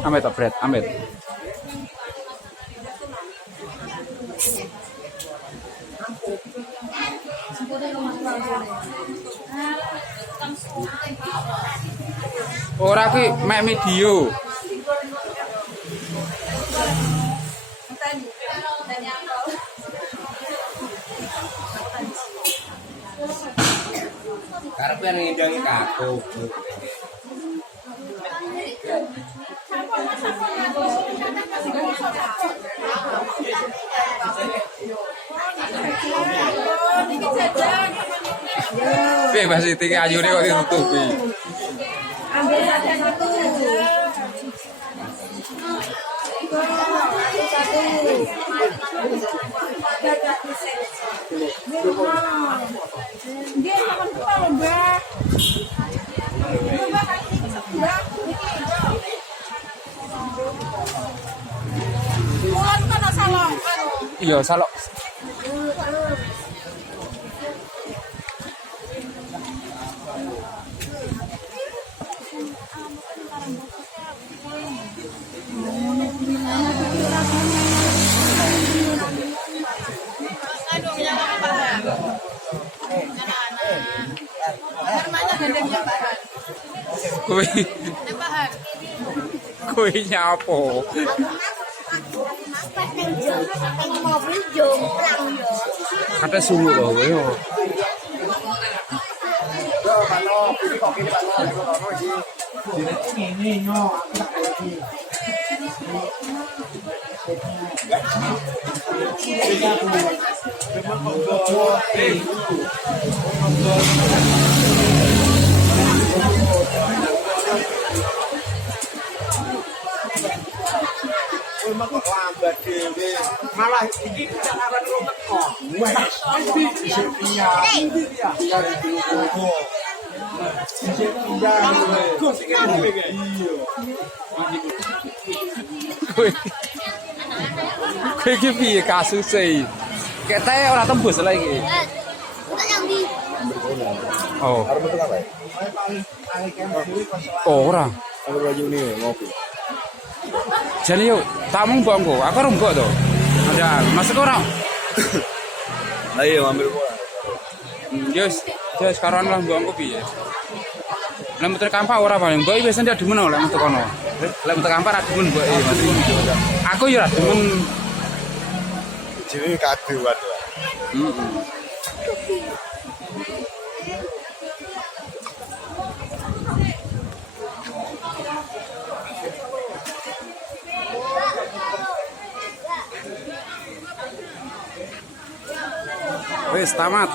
Amit tak bread, amit. Ora ki mek video. Karepe ngendang kaku. Mbak Siti ayune kok ditutupi. Ambil saja satu. Dia makan kepala, Mbak. Bulan kan salok. Iya, salok. Kue nyapo. Kata sungguh loh, yo. Malah iki aran ro teko. Wes, isih piye? Iya. Kue iki piye kasuse? Kete ora tembus lha iki. Enggak nyambi. Oh. Arep metu kae. Oh, ora. Aku baju ini ngopi. Jadi yuk, tamu mbok engko. Aku ora mbok to. Ada, masuk orang. Ayo ambil bola. Yes, sekarang lah mbok engko piye? Lah metu kampar ora paling mbok wis ndak demen lek metu kono. Lek metu kampar ra demen mbok Aku ya ra demen. Jenenge kado wae. Heeh. Wis tamat.